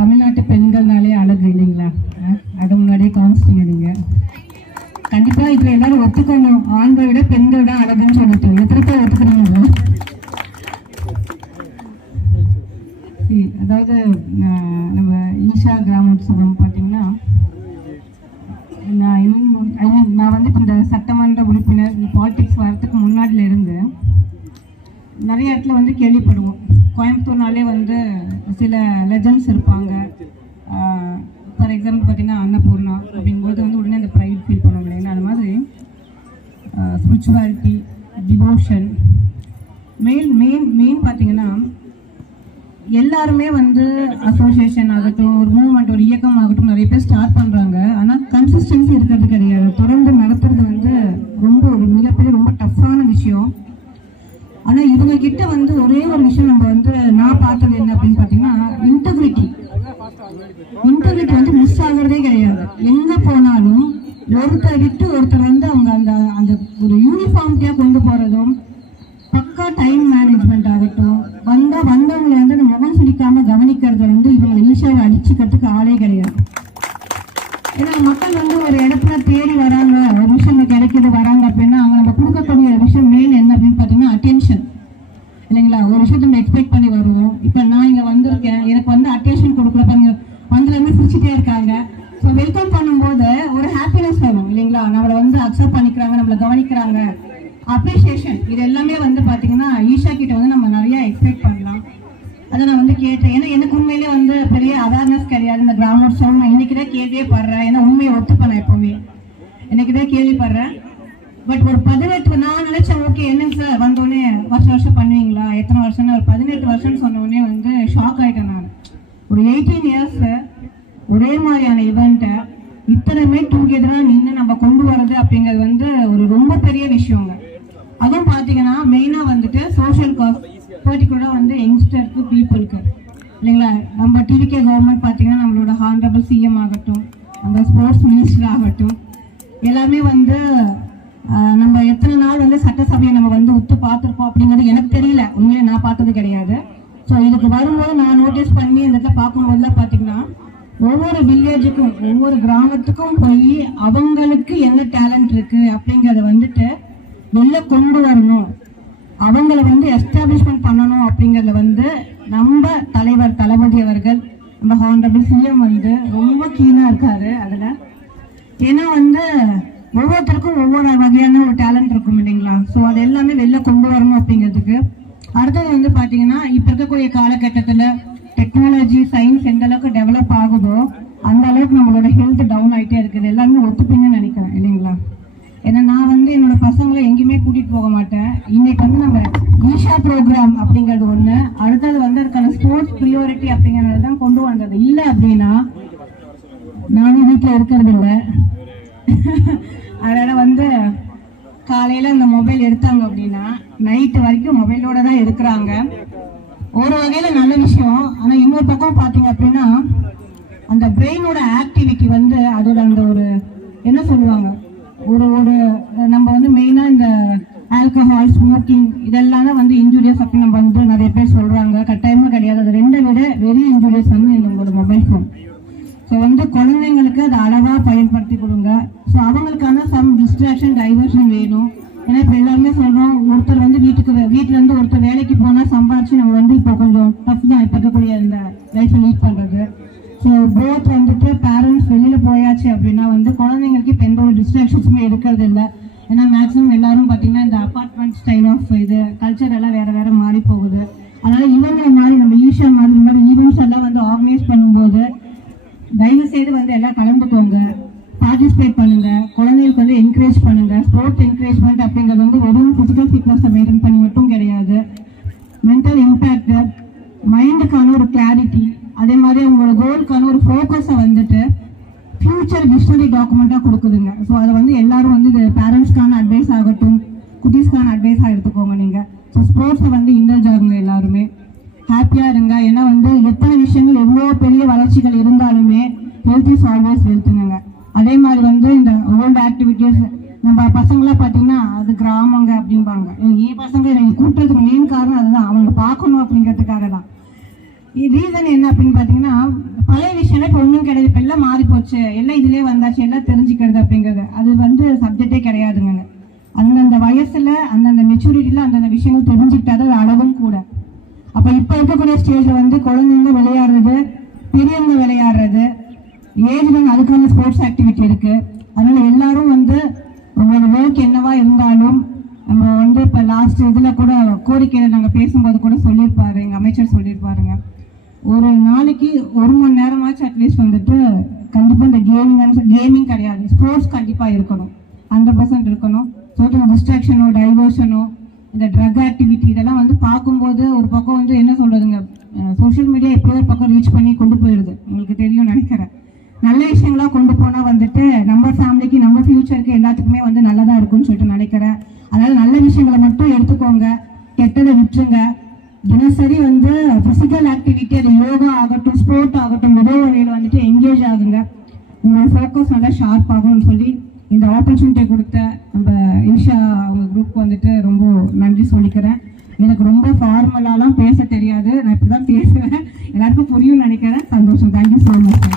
தமிழ்நாட்டு பெண்கள்னாலே அழகு இல்லைங்களா? அது முன்னாடியே காமிச்சிட்டீங்க நீங்க. கண்டிப்பா இதுல எல்லாரும் ஒத்துக்கணும், ஆண்களை விட பெண்கள் தான் அழகுன்னு சொல்லிட்டு. எத்தனை பேர் ஒத்துக்கிறீங்க? அதாவது நம்ம ஈஷா கிராமோத்சவம் பார்த்தீங்கன்னா, நான் வந்து இப்போ இந்த சட்டமன்ற உறுப்பினர் பாலிடிக்ஸ் வரத்துக்கு முன்னாடில இருந்து நிறைய இடத்துல வந்து கேள்விப்படுவோம். கோயம்புத்தூர்னாலே வந்து சில லெஜண்ட்ஸ் இருப்பாங்க. ஃபார் எக்ஸாம்பிள் பார்த்தீங்கன்னா அன்னபூர்ணா அப்படிங்கும்போது வந்து உடனே அந்த ப்ரைட் ஃபீல் பண்ண முடியாது. அது மாதிரி ஸ்பிரிச்சுவாலிட்டி, டிவோஷன், மெயின் பார்த்தீங்கன்னா எல்லாருமே வந்து அசோசியேஷன் ஆகட்டும், ஒரு மூவ்மெண்ட், ஒரு இயக்கம் ஆகட்டும் நிறைய பேர் ஸ்டார்ட் பண்ணுறாங்க. ஆனால் கன்சிஸ்டன்சி இருக்கிறது கிடையாது. தொடர்ந்து நடத்துறது வந்து ரொம்ப ஒரு மிகப்பெரிய ரொம்ப டஃப்பான விஷயம். ஆனால் இவங்க கிட்ட வந்து ஒரே ஒரு விஷயம் நம்ம வந்து நான் பார்த்தது என்ன அப்படின்னு பார்த்தீங்கன்னா, இன்டெகிரிட்டி வந்து மிஸ் ஆகுறதே கிடையாது. எங்கே போனாலும் ஒருத்தர் விட்டு ஒருத்தர் வந்து அவங்க அந்த அந்த ஒரு யூனிஃபார்மிட்டியாக கொண்டு போகிறதும், பக்கா டைம் மேனேஜ்மெண்ட் ஆகட்டும், வந்தவங்களை வந்து அந்த முகம் சுளிக்காம கவனிக்கிறத வந்து இவங்களை ஈஸியாக அடிச்சுக்கிறதுக்கு ஆளே கிடையாது. ஏன்னா மக்கள் வந்து ஒரு இடத்துல தேடி வராங்க, ஒரு விஷயம் கிடைக்கிது வராங்க அப்படின்னா அவங்க நம்ம கொடுக்கக்கூடிய விஷயம் மெயின் என்ன அப்படின்னு பார்த்தீங்கன்னா அட்டென்ஷன் இல்லைங்களா? ஒரு விஷயத்த நம்ம எக்ஸ்பெக்ட் பண்ணி வருவோம். இப்போ நான் இங்கே வந்திருக்கேன், எனக்கு வந்து அட்டென்ஷன் கொடுக்குறப்ப இங்கே வந்ததுலேருந்து சிரிச்சுட்டே இருக்காங்க. ஸோ வெல்கம் பண்ணும்போது ஒரு ஹாப்பினஸ் வரும் இல்லைங்களா? நம்மளை வந்து அக்செப்ட் பண்ணிக்கிறாங்க, நம்மளை கவனிக்கிறாங்க, அப்ரிசியேஷன். இது எல்லாமே வந்து பார்த்தீங்கன்னா ஈஷா கிட்ட வந்து நம்ம நிறைய எக்ஸ்பெக்ட் பண்ணலாம். அதை நான் வந்து கேட்டேன். ஏன்னா எனக்கு உண்மையிலே வந்து பெரிய அவேர்னஸ் கிடையாது இந்த கிராமோத்சவம். நான் இன்னைக்குதான் கேள்வியே படுறேன். ஏன்னா உண்மையை ஒத்துப்பேன், எப்பவுமே இன்னைக்குதான் கேள்விப்படுறேன். பட் ஒரு 18 நான் நினைச்சேன், ஓகே என்னங்க சார் வந்தோடனே வருஷம் பண்ணுவீங்களா, எத்தனை வருஷம்னு ஒரு 18 வருஷம்னு சொன்னோடனே வந்து ஷாக் ஆகிட்டேன் நான். ஒரு 18 இயர்ஸ் ஒரே மாதிரியான இவெண்ட்டை இத்தனைமே டுகெதராக நின்று நம்ம கொண்டு வர்றது அப்படிங்கிறது வந்து ஒரு ரொம்ப பெரிய விஷயங்க. அதுவும் பார்த்தீங்கன்னா மெயினாக வந்துட்டு சோஷியல் காஸ், பர்டிகுலராக வந்து யங்ஸ்டருக்கு, பீப்புளுக்கு இல்லைங்களா? நம்ம டிவிகே கவர்மெண்ட் பார்த்தீங்கன்னா நம்மளோட ஹானரபிள் சிஎம் ஆகட்டும், நம்ம ஸ்போர்ட்ஸ் மினிஸ்டர் ஆகட்டும், எல்லாமே வந்து நம்ம எத்தனை நாள் வந்து சட்டசபையை நம்ம வந்து உத்து பார்த்துருக்கோம் அப்படிங்கிறது எனக்கு தெரியல. உண்மையிலே நான் பார்த்தது கிடையாது. ஸோ இதுக்கு வரும்போது நான் நோட்டீஸ் பண்ணி இந்த இடத்துல பார்க்கும்போதுலாம் பார்த்தீங்கன்னா ஒவ்வொரு வில்லேஜுக்கும், ஒவ்வொரு கிராமத்துக்கும் போய் அவங்களுக்கு என்ன டேலண்ட் இருக்கு அப்படிங்கிறத வந்துட்டு வெளில கொண்டு வரணும், அவங்கள வந்து எஸ்டாப்ளிஷ்மெண்ட் பண்ணணும் அப்படிங்கிறத வந்து நம்ம தலைவர் தளபதி அவர்கள், நம்ம ஹானரபிள் சிஎம் வந்து ரொம்ப கீனா இருக்காரு அதுல. ஏன்னா வந்து ஒவ்வொருத்தருக்கும் ஒவ்வொரு வகையான ஒரு டேலண்ட் இருக்கும் இல்லைங்களா? ஸோ அது எல்லாமே வெளில கொண்டு வரணும் அப்படிங்கிறதுக்கு. அடுத்தது வந்து பார்த்தீங்கன்னா இப்போ இருக்கக்கூடிய காலகட்டத்தில் டெக்னாலஜி, சயின்ஸ் எந்த அளவுக்கு டெவலப் ஆகுதோ அந்த அளவுக்கு நம்மளோட ஹெல்த் டவுன் ஆகிட்டே இருக்குது. எல்லாருமே ஒத்துப்பீங்கன்னு நினைக்கிறேன் இல்லைங்களா? ஏன்னா நான் வந்து என்னோட பசங்களை எங்கேயுமே கூட்டிட்டு போக மாட்டேன். இன்னைக்கு வந்து நம்ம ஈஷா ப்ரோக்ராம் அப்படிங்கிறது ஒன்று, அடுத்தது வந்து அதுக்கான ஸ்போர்ட்ஸ் ப்ரியாரிட்டி அப்படிங்கிறது தான் கொண்டு வந்தது. இல்லை அப்படின்னா நானும் வீட்டில் இருக்கிறது இல்லை. அதனால வந்து காலையில இந்த மொபைல் எடுத்தாங்க அப்படின்னா நைட்டு வரைக்கும் மொபைலோட தான் இருக்கிறாங்க. ஒரு வகையில நல்ல விஷயம். ஆனா இன்னொரு பக்கம் பாத்தீங்க அப்படின்னா அந்த பிரெயினோட ஆக்டிவிட்டி வந்து அதோட அந்த ஒரு என்ன சொல்லுவாங்க, ஒரு ஒரு நம்ம வந்து மெயினா இந்த ஆல்கஹால், ஸ்மோக்கிங் இதெல்லாம் தான் வந்து இன்ஜூரியஸ் அப்படின்னு நம்ம வந்து நிறைய பேர் சொல்றாங்க. கட்டாயமா கிடையாது. அது ரெண்டை விட வெரி இன்ஜூரியஸ் வந்து நம்மளோட மொபைல் ஃபோன். ஸோ வந்து குழந்தைங்களுக்கு அதை அளவாக பயன்படுத்தி கொடுங்க. ஸோ அவங்களுக்கான சம் டிஸ்ட்ராக்ஷன், டைவர்ஷன் வேணும். ஏன்னா இப்போ எல்லாருமே சொல்கிறோம், ஒருத்தர் வந்து வீட்டிலேருந்து ஒருத்தர் வேலைக்கு போனால் சம்பாதிச்சு நம்ம வந்து இப்போ கொஞ்சம் டஃப் தான் இப்போ இருக்கக்கூடிய இந்த லைஃப்பை லீட் பண்ணுறது. ஸோ போத் வந்துட்டு பேரண்ட்ஸ் வெளியில் போயாச்சு அப்படின்னா வந்து குழந்தைங்களுக்கு இப்போ எந்த ஒரு டிஸ்ட்ராக்ஷன்ஸுமே இருக்கிறது இல்லை. ஏன்னா மேக்ஸிமம் எல்லாரும் பார்த்தீங்கன்னா இந்த அப்பார்ட்மெண்ட் ஸ்டைல் ஆஃப் இது கல்ச்சர் எல்லாம் வேறு மாறி போகுது. அதனால் இவங்க மாதிரி நம்ம ஈஷா மாதிரி இந்த மாதிரி ஈவெண்ட்ஸ் எல்லாம் வந்து ஆர்கனைஸ் பண்ணும்போது தயவு செய்து வந்து எல்லாம் கலந்துக்கோங்க, பார்ட்டிசிபேட் பண்ணுங்க, குழந்தைகளுக்கு வந்து என்கரேஜ் பண்ணுங்க. ஸ்போர்ட்ஸ் என்கரேஜ்மெண்ட் அப்படிங்கிறது வந்து வெறும் ஃபிசிக்கல் ஃபிட்னஸை மெயின்டைன் பண்ணி மட்டும் கிடையாது. மென்டல் இம்பேக்ட், மைண்டுக்கான ஒரு கிளாரிட்டி, அதே மாதிரி அவங்களோட கோலுக்கான ஒரு ஃபோக்கஸை வந்துட்டு ஃபியூச்சர் விஷனரி டாக்குமெண்ட்டாக கொடுக்குதுங்க. ஸோ அதை வந்து எல்லாரும் வந்து இது பேரண்ட்ஸ்க்கான அட்வைஸ் ஆகட்டும், குட்டீஸ்க்கான அட்வைஸாக எடுத்துக்கோங்க நீங்கள். ஸோ ஸ்போர்ட்ஸை வந்து இன்டர்ஜ் ஆகுங்க, எல்லாருமே ஹாப்பியாக இருங்க. ஏன்னா வந்து எத்தனை விஷயங்கள் எவ்வளோ பெரிய வளர்ச்சிகள் இருந்தாலுமே ஹெல்த் இஸ் ஆல்வேஸ் வெல்த்துங்க. அதே மாதிரி வந்து இந்த ஓல்டு ஆக்டிவிட்டீஸ் நம்ம பசங்களாம் பார்த்தீங்கன்னா அது கிராமங்க அப்படிம்பாங்க. என் பசங்க எனக்கு கூட்டுறதுக்கு மெயின் காரணம் அதுதான், அவங்க பார்க்கணும் அப்படிங்கிறதுக்காக தான். ரீசன் என்ன அப்படின்னு பார்த்தீங்கன்னா பல கிடையாது. இப்போ எல்லாம் மாறி போச்சு, எல்லாம் இதுலேயே வந்தாச்சு, எல்லாம் தெரிஞ்சுக்கிறது அப்படிங்கிறது அது வந்து சப்ஜெக்டே கிடையாதுங்க. அந்தந்த வயசுல அந்தந்த மெச்சூரிட்டியில் அந்தந்த விஷயங்கள் தெரிஞ்சுக்கிட்டாதான் அது அளவும் கூட. அப்போ இப்போ இருக்கக்கூடிய ஸ்டேஜில் வந்து குழந்தைங்க விளையாடுறது, பெரியவங்க விளையாடுறது, ஏஜ் வந்து அதுக்கான ஸ்போர்ட்ஸ் ஆக்டிவிட்டி இருக்கு. அதனால எல்லாரும் வந்து உங்களோட ஒர்க் என்னவா இருந்தாலும் நம்ம வந்து இப்போ லாஸ்ட் இதில் கூட கோரிக்கையில் நாங்கள் பேசும்போது கூட சொல்லியிருப்பாரு, எங்கள் அமைச்சர் சொல்லியிருப்பாருங்க, ஒரு நாளைக்கு 1 மணி நேரமாச்சும் அட்லீஸ்ட் வந்துட்டு கண்டிப்பாக இந்த கேமிங் கிடையாது, ஸ்போர்ட்ஸ் கண்டிப்பாக இருக்கணும், 100% இருக்கணும். ஸோ டிஸ்ட்ராக்ஷனோ டைவர்ஷனோ இந்த ட்ரக் ஆக்டிவிட்டி இதெல்லாம் வந்து பார்க்கும்போது ஒரு பக்கம் வந்து என்ன சொல்றதுங்க, சோஷியல் மீடியா எப்போதோ ஒரு பக்கம் ரீச் பண்ணி கொண்டு போயிடுது, உங்களுக்கு தெரியும் நினைக்கிறேன். நல்ல விஷயங்களா கொண்டு போனால் வந்துட்டு நம்ம ஃபேமிலிக்கு நம்ம ஃபியூச்சருக்கு எல்லாத்துக்குமே வந்து நல்லதாக இருக்கும்னு சொல்லிட்டு நினைக்கிறேன். அதனால நல்ல விஷயங்களை மட்டும் எடுத்துக்கோங்க, கெட்டதை விட்டுருங்க. தினசரி வந்து ஃபிசிக்கல் ஆக்டிவிட்டி, அது யோகா ஆகட்டும், ஸ்போர்ட் ஆகட்டும், ஏதோ வகையில் வந்துட்டு என்கேஜ் ஆகுங்க. உங்களோட ஃபோக்கஸ் நல்லா ஷார்ப் ஆகும்னு சொல்லி இந்த ஆப்பர்ச்சுனிட்டி கொடுத்த நம்ம ஈஷா அவங்க குரூப் வந்துட்டு ரொம்ப நன்றி சொல்லிக்கிறேன். எனக்கு ரொம்ப ஃபார்மலாலாம் பேச தெரியாது, நான் இப்படி தான் பேசுவேன், எல்லாருக்கும் புரியும்னு நினைக்கிறேன். சந்தோஷம். Thank you so much.